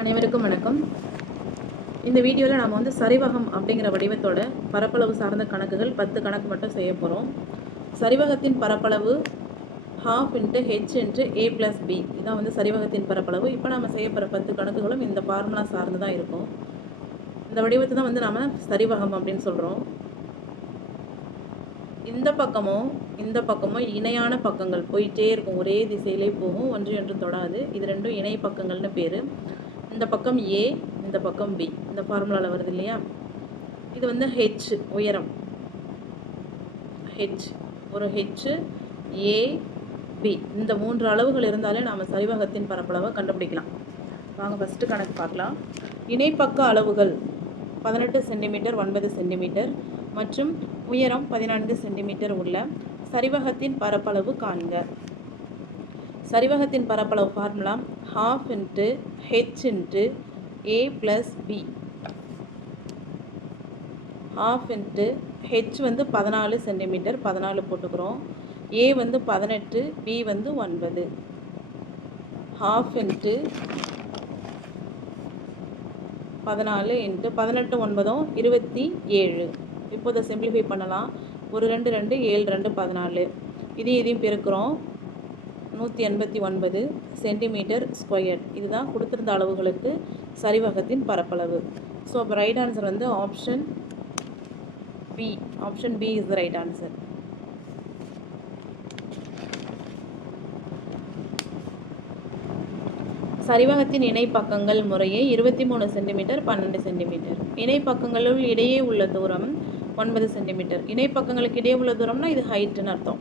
அனைவருக்கும் வணக்கம். இந்த வீடியோவில் நாம் வந்து சரிவகம் அப்படிங்கிற வடிவத்தோட பரப்பளவு சார்ந்த கணக்குகள் பத்து கணக்கு மட்டும் செய்ய போகிறோம் சரிவகத்தின் பரப்பளவு half into H into A plus B இதான் வந்து சரிவகத்தின் பரப்பளவு. இப்போ நம்ம செய்ய போகிற பத்து கணக்குகளும் இந்த ஃபார்முலா சார்ந்து தான் இருக்கும். இந்த வடிவத்தை தான் வந்து நாம் சரிவகம் அப்படின்னு சொல்கிறோம் இந்த பக்கமும் இந்த பக்கமும் இணையான பக்கங்கள் போயிட்டே இருக்கும். ஒரே திசையிலே போகும் ஒன்று என்று தொடாது. இது ரெண்டும் இணை பக்கங்கள்னு பேர். இந்த பக்கம் ஏ இந்த பக்கம் பி இந்த ஃபார்முலாவில் வருது இல்லையா? இது வந்து ஹெச் உயரம். ஹெச் ஒரு ஹெச் ஏ பி இந்த மூன்று அளவுகள் இருந்தாலே நாம் சரிவகத்தின் பரப்பளவை கண்டுபிடிக்கலாம். வாங்க ஃபஸ்ட்டு கணக்கு பார்க்கலாம். இணைப்பக்க அளவுகள் பதினெட்டு சென்டிமீட்டர் ஒன்பது சென்டிமீட்டர் மற்றும் உயரம் பதினான்கு சென்டிமீட்டர் உள்ள சரிவகத்தின் பரப்பளவு காண்க. சரிவகத்தின் பரப்பளவு formula half into H into A plus B half into H வந்து பதினாலு சென்டிமீட்டர் பதினாலு போட்டுக்கிறோம். ஏ வந்து பதினெட்டு பி வந்து ஒன்பது. ஹாஃப் இன்ட்டு பதினாலு இன்ட்டு பதினெட்டு ஒன்பதும் இருபத்தி ஏழு. இப்போ இதை சிம்பிளிஃபை பண்ணலாம். ஒரு ரெண்டு ரெண்டு ஏழு ரெண்டு பதினாலு. இதையும் இதையும் பெருக்கிறோம். நூற்றி எண்பத்தி ஒன்பது சென்டிமீட்டர் ஸ்கொயர். இதுதான் கொடுத்துருந்த அளவுகளுக்கு சரிவகத்தின் பரப்பளவு. ஸோ அப்போ ரைட் ஆன்சர் வந்து option B option B is the right answer சரிவகத்தின் இணைப்பக்கங்கள் முறையே இருபத்தி மூணு சென்டிமீட்டர் பன்னெண்டு சென்டிமீட்டர். இணைப்பக்கங்களுள் இடையே உள்ள தூரம் ஒன்பது சென்டிமீட்டர். இணைப்பக்கங்களுக்கு இடையே உள்ள தூரம்னா இது ஹைட்டுன்னு அர்த்தம்.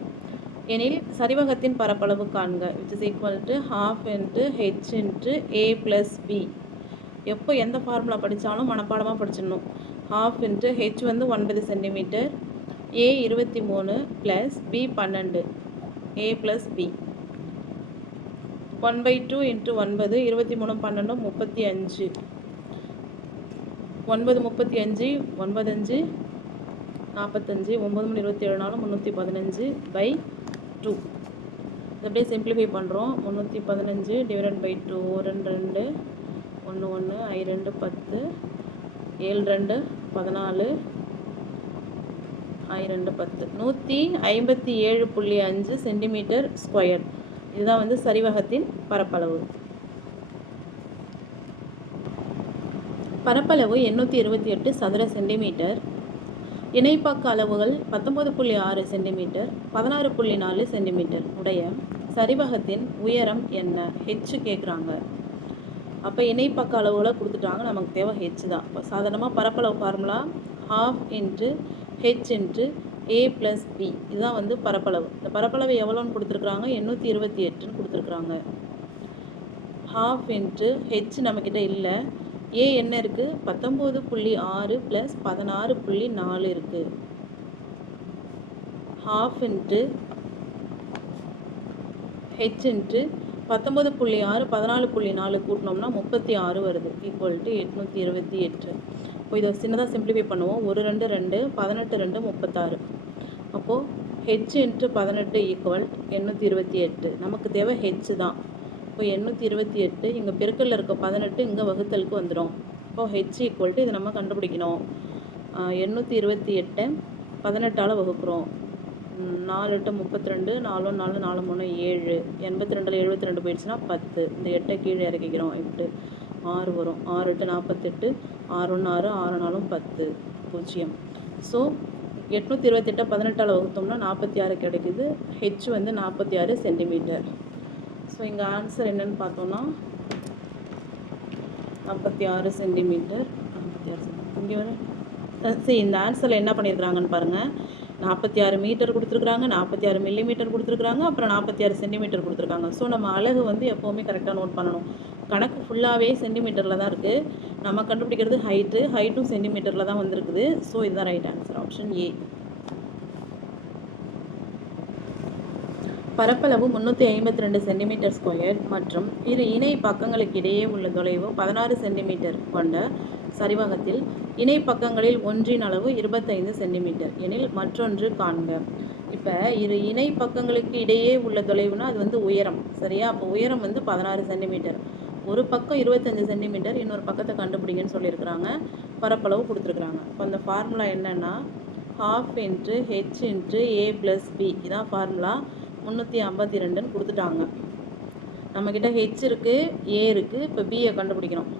எனில் சரிவகத்தின் பரப்பளவு காண்க. Which is equal to half into H into A plus B எப்போ எந்த ஃபார்முலா படித்தாலும் மனப்பாடமாக படிச்சிடணும். ஹாஃப் இன்ட்டு ஹெச் வந்து ஒன்பது சென்டிமீட்டர் ஏ இருபத்தி மூணு ப்ளஸ் பி பன்னெண்டு A plus B one by two into ஒன்பது இருபத்தி மூணு பன்னெண்டு முப்பத்தி அஞ்சு. ஒன்பது முப்பத்தி அஞ்சு ஒன்பது அஞ்சு நாற்பத்தஞ்சு ஒம்பது மணி இருபத்தி ஏழு நாலு முந்நூற்றி பதினஞ்சு பை டூ இது அப்படியே சிம்பிளிஃபை பண்ணுறோம் முந்நூற்றி பதினஞ்சு டிவைடட் பை டூ ரெண்டு ரெண்டு. ஒன்று ஒன்று ஐ ரெண்டு பத்து. ஏழு ரெண்டு. பதினாலு. ஐ ரெண்டு பத்து. நூற்றி ஐம்பத்தி ஏழு புள்ளி அஞ்சு சென்டிமீட்டர் ஸ்கொயர் இதுதான் வந்து சரிவகத்தின் பரப்பளவு. பரப்பளவு எண்ணூற்றி இருபத்தி எட்டு சதுர சென்டிமீட்டர் இணைப்பக்க அளவுகள் பத்தொம்பது புள்ளி ஆறு சென்டிமீட்டர் பதினாறு புள்ளி நாலு சென்டிமீட்டர். உடைய சரிவகத்தின் உயரம் என்ன? ஹெச்சு கேட்குறாங்க அப்போ இணைப்பக்க அளவுகளை கொடுத்துட்டாங்க. நமக்கு தேவை ஹெச் தான். இப்போ சாதாரணமாக பரப்பளவு formula half into H into A plus B இதுதான் வந்து பரப்பளவு. இந்த பரப்பளவு எவ்வளோன்னு கொடுத்துருக்குறாங்க? எண்ணூற்றி இருபத்தி எட்டுன்னு கொடுத்துருக்குறாங்க. ஹாஃப் இன்ட்டு ஹெச் நம்மக்கிட்ட இல்லை. ஏ என்ன இருக்குது பத்தொம்போது புள்ளி ஆறு ப்ளஸ் பதினாறு புள்ளி நாலு இருக்குது ஹாஃப் இன்ட்டு ஹெச் இன்ட்டு பத்தொம்பது புள்ளி ஆறு பதினாலு புள்ளி நாலு கூட்டினோம்னா முப்பத்தி ஆறு வருது. ஈக்குவல் டு எட்நூற்றி இருபத்தி எட்டு. இப்போ இதை சின்னதாக சிம்பிளிஃபை பண்ணுவோம். ஒரு ரெண்டு ரெண்டு பதினெட்டு ரெண்டு முப்பத்தாறு. அப்போது ஹெச் இன்ட்டு பதினெட்டு ஈக்குவல் எண்ணூற்றி இருபத்தி எட்டு. நமக்கு தேவை ஹெச் தான். இப்போ எண்ணூற்றி இருபத்தி எட்டு இங்கே பெருக்கல்ல இருக்க பதினெட்டு இங்கே வகுத்தலுக்கு வந்துடும் இப்போது ஹெச் ஈக்குவல் டு இதை நம்ம கண்டுபிடிக்கணும். எண்ணூற்றி இருபத்தி எட்டை பதினெட்டால் வகுக்கிறோம். நாலு எட்டு முப்பத்தி ரெண்டு நாலு நாலு நாலு மூணு ஏழு. எண்பத்தி ரெண்டில் எழுபத்தி ரெண்டு போயிடுச்சுன்னா பத்து. இந்த எட்டை கீழே இறக்கிக்கிறோம் எட்டு ஆறு வரும். ஆறு எட்டு நாற்பத்தெட்டு ஆறு ஒன்று ஆறு ஆறு நாலும் பத்து. பூஜ்ஜியம். ஸோ எட்நூற்றி இருபத்தெட்டை பதினெட்டால் வகுத்தோம்னா நாற்பத்தி ஆறு கிடைக்குது. ஹெச் வந்து நாற்பத்தி ஆறு சென்டிமீட்டர். ஸோ இங்கே ஆன்சர் என்னென்னு பார்த்தோன்னா நாற்பத்தி ஆறு சென்டிமீட்டர் நாற்பத்தி ஆறு இங்கே வர. சரி இந்த ஆன்சரில் என்ன பண்ணியிருக்கிறாங்கன்னு பாருங்கள் நாற்பத்தி ஆறு மீட்டர் கொடுத்துருக்குறாங்க நாற்பத்தி ஆறு மில்லி மீட்டர் கொடுத்துருக்குறாங்க அப்புறம் நாற்பத்தி ஆறு சென்டிமீட்டர் கொடுத்துருக்காங்க. ஸோ நம்ம அழகு வந்து எப்போவுமே கரெக்டாக நோட் பண்ணணும். கணக்கு ஃபுல்லாகவே சென்டிமீட்டரில் தான் இருக்குது நம்ம கண்டுபிடிக்கிறது ஹைட்டு ஹைட்டும் சென்டிமீட்டரில் தான் வந்திருக்குது. ஸோ இதுதான் ரைட் ஆன்சர் ஆப்ஷன் ஏ பரப்பளவு முந்நூற்றி ஐம்பத்தி ரெண்டு சென்டிமீட்டர் ஸ்கொயர் மற்றும் இரு இணை பக்கங்களுக்கு இடையே உள்ள தொலைவு பதினாறு சென்டிமீட்டர் கொண்ட சரிவகத்தில் இணை பக்கங்களில் ஒன்றின் அளவு இருபத்தைந்து சென்டிமீட்டர். எனில் மற்றொன்று காண்க. இப்போ இரு இணை பக்கங்களுக்கு இடையே உள்ள தொலைவுனா அது வந்து உயரம். சரியா? அப்போ உயரம் வந்து பதினாறு சென்டிமீட்டர். ஒரு பக்கம் இருபத்தஞ்சி சென்டிமீட்டர் இன்னொரு பக்கத்தை கண்டுபிடிங்கன்னு சொல்லியிருக்கிறாங்க. பரப்பளவு கொடுத்துருக்குறாங்க. இப்போ அந்த ஃபார்முலா என்னென்னா half into H into A plus B இதான் ஃபார்முலா முந்நூற்றி ஐம்பத்தி ரெண்டுன்னு கொடுத்துட்டாங்க. நம்மக்கிட்ட ஹெச் இருக்குது ஏ இருக்குது இப்போ பியை கண்டுபிடிக்கணும்.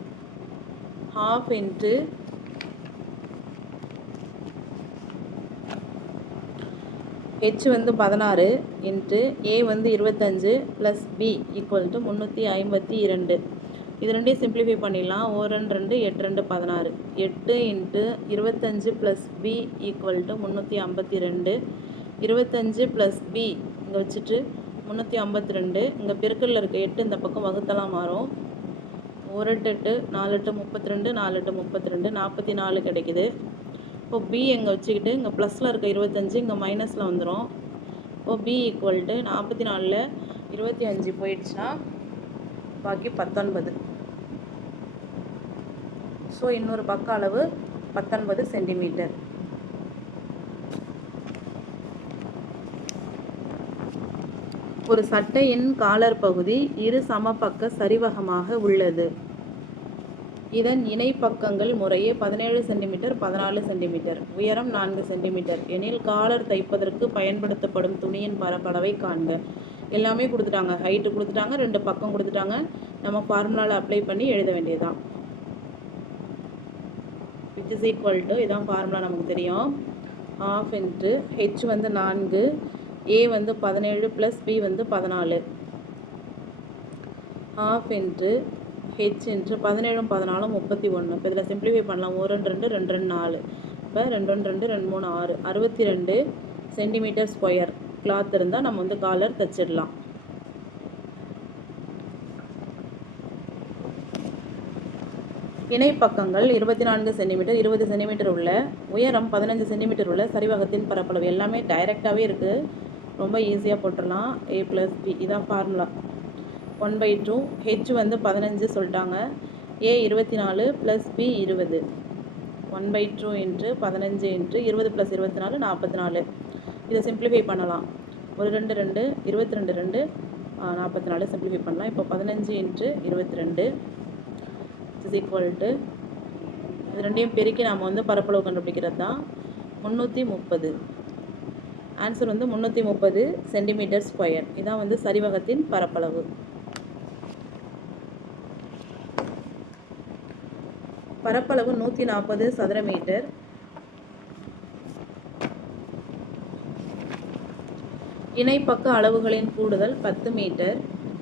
ஹாஃப் இன்ட்டு ஹெச் வந்து பதினாறு இன்ட்டு ஏ வந்து இருபத்தஞ்சு ப்ளஸ் பி ஈக்குவல் டு முந்நூற்றி ஐம்பத்தி இரண்டு இது ரெண்டையும் சிம்ப்ளிஃபை பண்ணிடலாம். ஓ ரெண்டு ரெண்டு எட்டு ரெண்டு பதினாறு. எட்டு இன்ட்டு இருபத்தஞ்சு ப்ளஸ் பி ஈக்குவல் டு முந்நூற்றி ஐம்பத்தி ரெண்டு. இருபத்தஞ்சு ப்ளஸ் பி இங்கே வச்சுட்டு முந்நூற்றி ஐம்பத்தி ரெண்டு இங்கே பெருக்கல்ல இருக்க எட்டு இந்த பக்கம் வகுத்தலாம் மாறும். ஒரு எட்டு எட்டு நாலு எட்டு முப்பத்தி ரெண்டு நாலு எட்டு முப்பத்தி ரெண்டு நாற்பத்தி நாலு கிடைக்குது. இப்போ பி எங்கே வச்சுக்கிட்டு இங்கே ப்ளஸில் இருக்க இருபத்தஞ்சி இங்கே மைனஸில் வந்துடும் இப்போ பி ஈக்குவல் டு நாற்பத்தி நாலில் இருபத்தி அஞ்சு போயிடுச்சுன்னா பாக்கி பத்தொன்பது. ஸோ இன்னொரு பக்க அளவு பத்தொன்பது சென்டிமீட்டர் ஒரு சட்டையின் காலர் பகுதி இரு சமபக்க சரிவகமாக உள்ளது. இதன் இணைப்பக்கங்கள் முறையே பதினேழு சென்டிமீட்டர் பதினாலு சென்டிமீட்டர் உயரம் நான்கு சென்டிமீட்டர் எனில் காலர் தைப்பதற்கு பயன்படுத்தப்படும் துணியின் பரப்பளவை காண்க. எல்லாமே கொடுத்துட்டாங்க. ஹைட்டு கொடுத்துட்டாங்க. ரெண்டு பக்கம் கொடுத்துட்டாங்க. நம்ம ஃபார்முலாவில் அப்ளை பண்ணி எழுத வேண்டியதுதான். விச் இஸ் ஈக்குவல் டு இதான் ஃபார்முலா நமக்கு தெரியும். ஆஃப் இன்ட்டு ஹெச் வந்து நான்கு ஏ வந்து பதினேழு ப்ளஸ் பி வந்து பதினாலு. ஆஃப் என்று ஹெச் என்று பதினேழும் பதினாலும் முப்பத்தி ஒன்று இப்போ இதில் சிம்ப்ளிஃபை பண்ணலாம். ஒரு ரெண்டு ரெண்டு ரெண்டு ரெண்டு நாலு. இப்போ ரெண்டு ரெண்டு ரெண்டு ரெண்டு மூணு ஆறு. அறுபத்தி ரெண்டு சென்டிமீட்டர் ஸ்கொயர் கிளாத் இருந்தால் நம்ம வந்து காலர் தைச்சிடலாம். இணைப்பக்கங்கள் இருபத்தி நான்கு சென்டிமீட்டர் இருபது சென்டிமீட்டர் உள்ள உயரம் பதினஞ்சு சென்டிமீட்டர் உள்ள சரிவகத்தின் பரப்பளவு. எல்லாமே டைரெக்டாகவே இருக்குது ரொம்ப ஈஸியாக போட்டுடலாம். ஏ ப்ளஸ் பி இதான் formula one by two H வந்து பதினஞ்சு சொல்லிட்டாங்க. ஏ இருபத்தி நாலு ப்ளஸ் பி இருபது. ஒன் பை டூ இன்ட்டு பதினஞ்சு இன்ட்டு இருபது ப்ளஸ் இருபத்தி நாலு நாற்பத்தி நாலு. இதை சிம்ப்ளிஃபை பண்ணலாம். ஒரு ரெண்டு ரெண்டு இருபத்தி ரெண்டு ரெண்டு. நாற்பத்தி நாலு சிம்ப்ளிஃபை பண்ணலாம். இப்போ பதினஞ்சு இன்ட்டு இருபத்தி ரெண்டு. இஸ் ஈக்குவல் டு இது ரெண்டையும் பெருக்கி நாம் வந்து பரப்பளவு கண்டுபிடிக்கிறது தான் முந்நூற்றி முப்பது. ஆன்சர் வந்து முந்நூற்றி முப்பது சென்டிமீட்டர் ஸ்கொயர் இதான் வந்து சரிவகத்தின் பரப்பளவு. பரப்பளவு நூற்றி நாற்பது சதுர மீட்டர். இணைப்பக்க அளவுகளின் கூடுதல் பத்து மீட்டர்.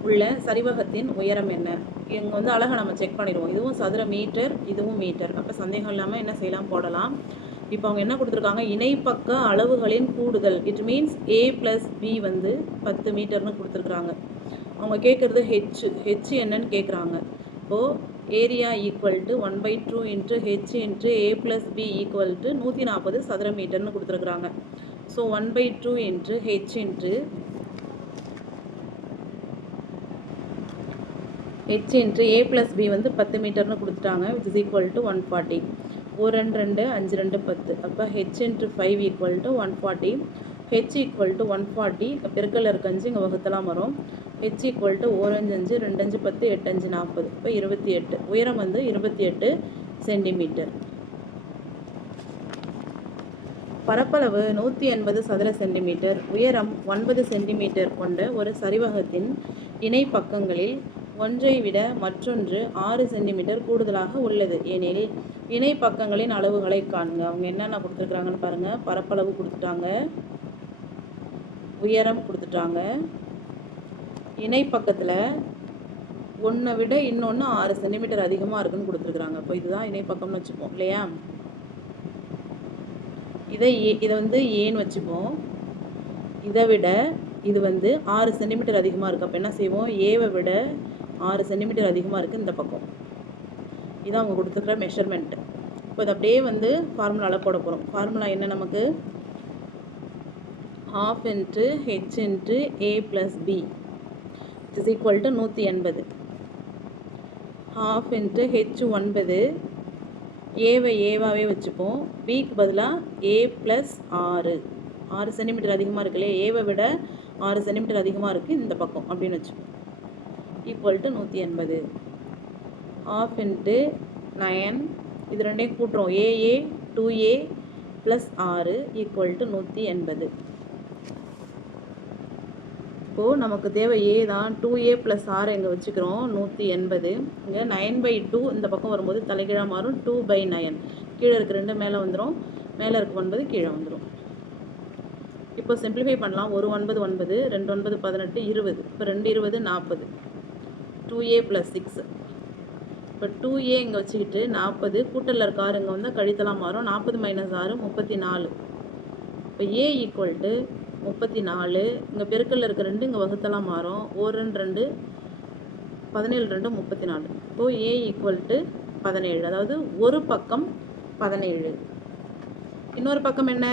உள்ள சரிவகத்தின் உயரம் என்ன? இங்கே வந்து அழகை நம்ம செக் பண்ணிடுவோம். இதுவும் சதுர மீட்டர் இதுவும் மீட்டர். அப்போ சந்தேகம் இல்லாமல் என்ன செய்யலாம் போடலாம். இப்போ அவங்க என்ன கொடுத்துருக்காங்க? இணைப்பக்க அளவுகளின் கூடுதல். It means A plus B வந்து பத்து மீட்டர்னு கொடுத்துருக்குறாங்க. அவங்க கேட்குறது ஹெச் ஹெச் என்னன்னு கேட்குறாங்க. இப்போது area equal to one by two into H into A plus B equal to நூற்றி நாற்பது சதுர மீட்டர்னு கொடுத்துருக்குறாங்க. So one by two into H into H into A plus B வந்து பத்து மீட்டர்னு கொடுத்துட்டாங்க. Which is equal to one forty ஒரு ரெண்டு ரெண்டு அஞ்சு ரெண்டு பத்து. அப்போ H into five equal to one forty H equal to one forty பெருக்கல் இருக்க அஞ்சு இங்கே வகுத்தலாம் வரும். ஹெச் ஈக்குவல் டு ஓரஞ்சு அஞ்சு ரெண்டஞ்சு பத்து எட்டு அஞ்சு நாற்பது. இப்போ இருபத்தி எட்டு. உயரம் வந்து இருபத்தி எட்டு சென்டிமீட்டர் பரப்பளவு நூற்றி எண்பது சதுர சென்டிமீட்டர் உயரம் ஒன்பது சென்டிமீட்டர் கொண்ட ஒரு சரிவகத்தின் இணை பக்கங்களில் ஒன்றை விட மற்றொன்று ஆறு சென்டிமீட்டர் கூடுதலாக உள்ளது. ஏனெனில் இணை பக்கங்களின் அளவுகளை காணுங்க அவங்க என்னென்ன கொடுத்துருக்குறாங்கன்னு பாருங்கள் பரப்பளவு கொடுத்துட்டாங்க. உயரம் கொடுத்துட்டாங்க. இணை பக்கத்தில் ஒன்றை விட இன்னொன்று ஆறு சென்டிமீட்டர் அதிகமாக இருக்குன்னு கொடுத்துருக்குறாங்க. இப்போ இதுதான் இணை பக்கம்னு வச்சுப்போம் இல்லையா? இதை ஏ இதை வந்து ஏன்னு வச்சுப்போம். இதை விட இது வந்து ஆறு சென்டிமீட்டர் அதிகமாக இருக்குது அப்போ என்ன செய்வோம்? ஏவை விட ஆறு சென்டிமீட்டர் அதிகமாக இருக்குது இந்த பக்கம். இதான் அவங்க கொடுத்துருக்குற மெஷர்மெண்ட்டு இப்போ இது அப்படியே வந்து ஃபார்முலாவில் போட போகிறோம் ஃபார்முலா என்ன நமக்கு? Half into H into A plus B is equal to நூற்றி எண்பது. ஹாஃப் இன்ட்டு ஹெச் ஒன்பது. ஏவை ஏவாகவே வச்சுப்போம். பிக்கு பதிலாக ஏ ப்ளஸ் ஆறு. ஆறு சென்டிமீட்டர் அதிகமாக இருக்குல்லையே ஏவை விட ஆறு சென்டிமீட்டர் அதிகமாக இருக்குது இந்த பக்கம் அப்படின்னு வச்சுப்போம். ஈக்குவல் டு நூற்றி எண்பது. ஆஃப் இன்ட்டு நயன் இது ரெண்டையும் கூட்டுறோம். A A two A plus ஆறு ஈக்குவல் டு நூற்றி எண்பது. இப்போது நமக்கு தேவை ஏ தான். டூ ஏ ப்ளஸ் ஆறு இங்கே வச்சுக்கிறோம். நூற்றி எண்பது. இங்கே நைன் பை டூ இந்த பக்கம் வரும்போது தலைகீழாக மாறும். டூ பை நயன் கீழே இருக்க ரெண்டு மேலே வந்துடும் மேலே இருக்க ஒன்பது கீழே வந்துடும் இப்போ சிம்பிளிஃபை பண்ணலாம். ஒரு ஒன்பது ஒன்பது ரெண்டு ஒன்பது பதினெட்டு இருபது. இப்போ ரெண்டு இருபது நாற்பது. டூ ஏ ப்ளஸ் சிக்ஸ் இப்போ டூ ஏ இங்கே வச்சுக்கிட்டு நாற்பது கூட்டலில் இருக்க ஆறு இங்கே வந்தால் கழித்தலாம் மாறும். நாற்பது மைனஸ் ஆறு முப்பத்தி நாலு இப்போ ஏ ஈக்குவல் டு முப்பத்தி நாலு இங்கே பெருக்கல்ல இருக்க ரெண்டு இங்கே வகுத்தலாம் மாறும். ஒரு ரெண்டு ரெண்டு பதினேழு ரெண்டு முப்பத்தி நாலு இப்போது ஏ ஈக்குவல் டு பதினேழு அதாவது ஒரு பக்கம் பதினேழு. இன்னொரு பக்கம் என்ன?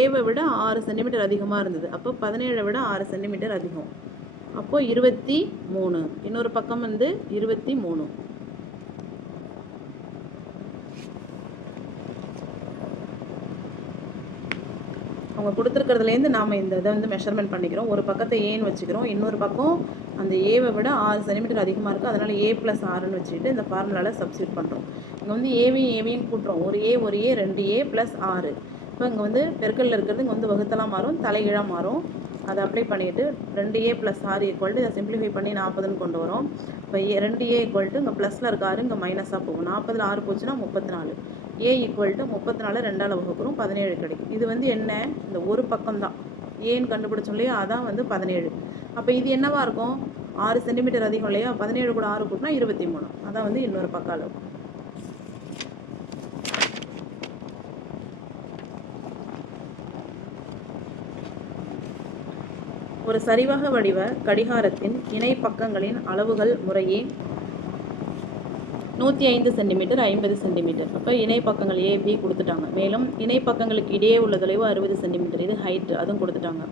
ஏவை விட ஆறு சென்டிமீட்டர் அதிகமாக இருந்தது. அப்போ பதினேழை விட ஆறு சென்டிமீட்டர் அதிகம். அப்போது இருபத்தி மூணு. இன்னொரு பக்கம் வந்து இருபத்தி மூணு. அவங்க கொடுத்துருக்கிறதுலேருந்து நாம் இந்த இதை வந்து மெஷர்மெண்ட் பண்ணிக்கிறோம். ஒரு பக்கத்தை ஏன்னு வச்சுக்கிறோம். இன்னொரு பக்கம் அந்த ஏவை விட ஆறு சென்டிமீட்டர் அதிகமாக இருக்குது அதனால் ஏ ப்ளஸ் ஆறுன்னு வச்சுக்கிட்டு இந்த ஃபார்முலாவில் சப்ஸ்டியூட் பண்ணுறோம் இங்கே வந்து ஏவையும் ஏவையும் கூட்டுறோம். ஒரு ஏ ஒரு ஏ ரெண்டு ஏ ப்ளஸ் ஆறு இப்போ இங்கே வந்து பெருக்கல்ல இருக்கிறது இங்கே வந்து வகுத்தலாம் மாறும். தலைகீழாக மாறும். அதை அப்ளை பண்ணிவிட்டு ரெண்டு ஏ ப்ளஸ் ஆறு ஈக்குவல்ட்டு இதை சிம்பிளிஃபை பண்ணி நாற்பதுன்னு கொண்டு வரோம். இப்போ ஏ ரெண்டு ஏ ஈக்குவல்ட்டு இங்கே ப்ளஸில் இருக்க ஆறு இங்கே மைனஸாக போகும். நாற்பதில் ஆறு போச்சுன்னா முப்பத்தி நாலு ஏ ஈக்குவல் டு முப்பத்தி நாலு ரெண்டால் வகுக்கிறோம் பதினேழு கிடைக்கும். இது வந்து என்ன? இந்த ஒரு பக்கம் தான். ஏன்னு கண்டுபிடிச்சோம் இல்லையா? அதான் வந்து பதினேழு. அப்போ இது என்னவாக இருக்கும்? ஆறு சென்டிமீட்டர் அதிகம் இல்லையா? பதினேழு கூட ஆறு கூட்டினா இருபத்தி மூணு. அதான் வந்து இன்னொரு பக்க அளவு. ஒரு சரிவக வடிவ கடிகாரத்தின் இணை பக்கங்களின் அளவுகள் முறையே நூற்றி ஐந்து சென்டிமீட்டர் ஐம்பது சென்டிமீட்டர். அப்போ இணை பக்கங்கள் ஏ பி கொடுத்துட்டாங்க. மேலும் இணை பக்கங்களுக்கு இடையே உள்ள தொலைவு அறுபது சென்டிமீட்டர். இது ஹைட் அதுவும் கொடுத்துட்டாங்க.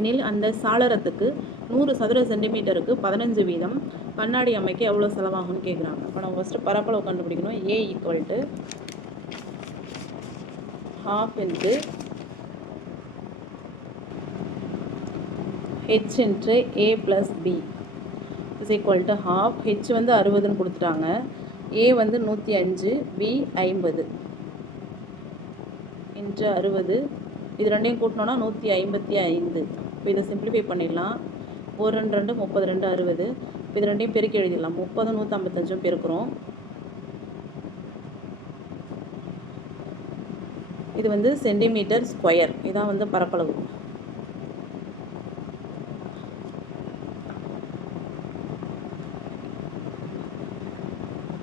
எனில் அந்த சாளரத்துக்கு நூறு சதுர சென்டிமீட்டருக்கு பதினஞ்சு வீதம் கண்ணாடி அமைக்க எவ்வளோ செலவாகும்னு கேட்குறாங்க அப்போ நம்ம ஃபஸ்ட்டு பரப்பளவு கண்டுபிடிக்கணும். A equal to half into H into A plus B is equal to half H வந்து அறுபதுன்னு கொடுத்துட்டாங்க. ஏ வந்து நூற்றி அஞ்சு பி ஐம்பது. இன்ட்டு அறுபது. இது ரெண்டையும் கூட்டினோன்னா நூற்றி ஐம்பத்தி ஐந்து. இப்போ இதை சிம்பிளிஃபை பண்ணிடலாம். ஒரு ரெண்டு ரெண்டு முப்பது ரெண்டு அறுபது. இப்போ இது ரெண்டையும் பெருக்கி எழுதிடலாம். முப்பது நூற்றம்பத்தஞ்சும் பெருக்கிறோம். இது வந்து சென்டிமீட்டர் ஸ்கொயர் இதான் வந்து பரப்பளவு.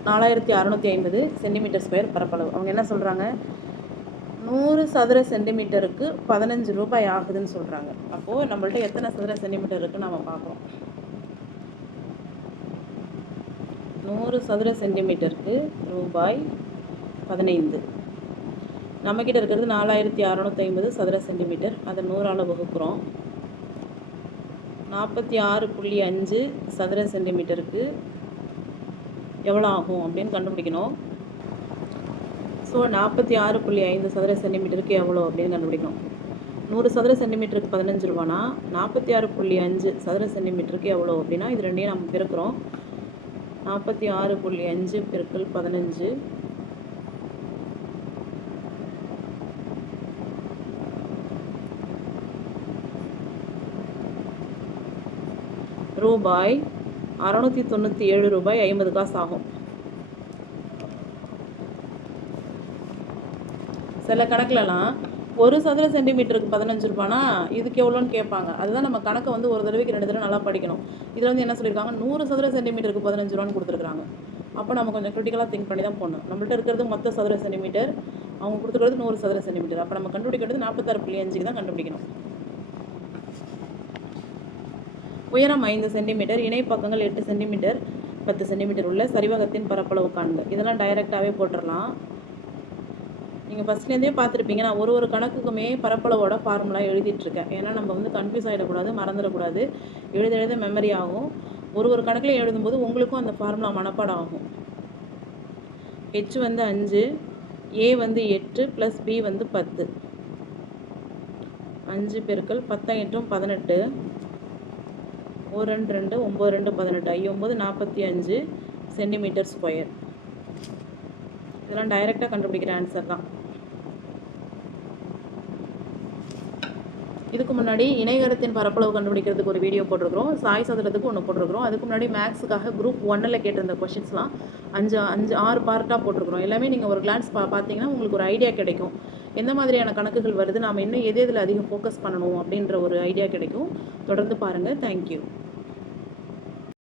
நாலாயிரத்தி அறநூற்றி ஐம்பது சென்டிமீட்டர் ஸ்கொயர் பரப்பளவு. அவங்க என்ன சொல்கிறாங்க நூறு சதுர சென்டிமீட்டருக்கு பதினஞ்சு ரூபாய் ஆகுதுன்னு சொல்கிறாங்க அப்போது நம்மள்ட்ட எத்தனை சதுர சென்டிமீட்டர் இருக்குன்னு நம்ம பார்க்குறோம். நூறு சதுர சென்டிமீட்டருக்கு ரூபாய் பதினைந்து. நம்மக்கிட்ட இருக்கிறது நாலாயிரத்தி அறநூற்றி ஐம்பது சதுர சென்டிமீட்டர். அதை நூறால் வகுக்கிறோம். நாற்பத்தி ஆறு புள்ளி அஞ்சு சதுர சென்டிமீட்டருக்கு எவ்வளோ ஆகும் அப்படின்னு கண்டுபிடிக்கணும். ஸோ நாற்பத்தி ஆறு புள்ளி ஐந்து சதுர சென்டிமீட்டருக்கு எவ்வளோ அப்படின்னு கண்டுபிடிக்கணும். நூறு சதுர சென்டிமீட்டருக்கு பதினஞ்சு ரூபானா? நாற்பத்தி ஆறு புள்ளி அஞ்சு சதுர சென்டிமீட்டருக்கு எவ்வளோ அப்படின்னா இது ரெண்டையும் நம்ம பிறக்கிறோம் நாற்பத்தி ஆறு புள்ளி அஞ்சு பெருக்கல் பதினஞ்சு. ரூபாய் அறநூற்றி தொண்ணூற்றி ஏழு ரூபாய் ஐம்பது காசு ஆகும். சில கணக்குலலாம் ஒரு சதுர சென்டிமீட்டருக்கு பதினஞ்சு ரூபானா இதுக்கு எவ்வளோன்னு கேட்பாங்க. அதுதான் நம்ம கணக்கை வந்து ஒரு தடவைக்கு ரெண்டு தடவை நல்லா படிக்கணும். இதில் வந்து என்ன சொல்லியிருக்காங்க? நூறு சதுர சென்டிமீட்டருக்கு பதினஞ்சு ரூபான்னு கொடுத்துருக்காங்க அப்போ நம்ம கொஞ்சம் க்ரிட்டிக்கலாக திங்க் பண்ணி தான் போகணும் நம்மள்ட்ட இருக்கிறது மொத்த சதுர சென்டிமீட்டர் அவங்க கொடுத்துருக்கிறது நூறு சதுர சென்டிமீட்டர். அப்போ நம்ம கண்டுபிடிக்கிறது நாற்பத்தாறு புள்ளி அஞ்சுக்கு தான் கண்டுபிடிக்கணும். உயரம் ஐந்து சென்டிமீட்டர் இணைப்பக்கங்கள் எட்டு சென்டிமீட்டர் பத்து சென்டிமீட்டர் உள்ள சரிவகத்தின் பரப்பளவு காண்க. இதெல்லாம் டைரெக்டாகவே போட்டுடலாம் நீங்கள் ஃபஸ்ட்லேருந்தே பார்த்துருப்பீங்க. நான் ஒரு ஒரு கணக்குக்குமே பரப்பளவோட ஃபார்முலா எழுதிட்டுருக்கேன். ஏன்னா நம்ம வந்து கன்ஃபியூஸ் ஆகிடக்கூடாது மறந்துடக்கூடாது. எழுத எழுத மெமரி ஆகும். ஒரு ஒரு கணக்கில் எழுதும்போது உங்களுக்கும் அந்த ஃபார்முலா மனப்பாடம் ஆகும் ஹெச் வந்து அஞ்சு ஏ வந்து எட்டு ப்ளஸ் பி வந்து பத்து. அஞ்சு பெருக்கள் பத்தாயிரம் பதினெட்டு. ஒரு ரெண்டு ரெண்டு ஒம்பது ரெண்டு பதினெட்டு ஐ ஒம்பது நாற்பத்தி அஞ்சு சென்டிமீட்டர் ஸ்கொயர் இதெல்லாம் டைரெக்டாக கண்டுபிடிக்கிற ஆன்சர் தான். இதுக்கு முன்னாடி இணைகரத்தின் பரப்பளவு கண்டுபிடிக்கிறதுக்கு ஒரு வீடியோ போட்டிருக்கிறோம். சாய் சதுரத்துக்கு ஒன்று போட்டிருக்கிறோம். அதுக்கு முன்னாடி மேக்ஸுக்காக குரூப் ஒன்னில் கேட்டிருந்த கொஷின்ஸ்லாம் அஞ்சு அஞ்சு ஆறு பார்ட்டாக போட்டிருக்கிறோம். எல்லாமே நீங்கள் ஒரு கிளான்ஸ் பா பார்த்தீங்கன்னா உங்களுக்கு ஒரு ஐடியா கிடைக்கும். எந்த மாதிரியான கணக்குகள் வருது? நாம் இன்னும் எது எதில் அதிகம் ஃபோக்கஸ் பண்ணணும் அப்படின்ற ஒரு ஐடியா கிடைக்கும். தொடர்ந்து பாருங்கள் தேங்க்யூ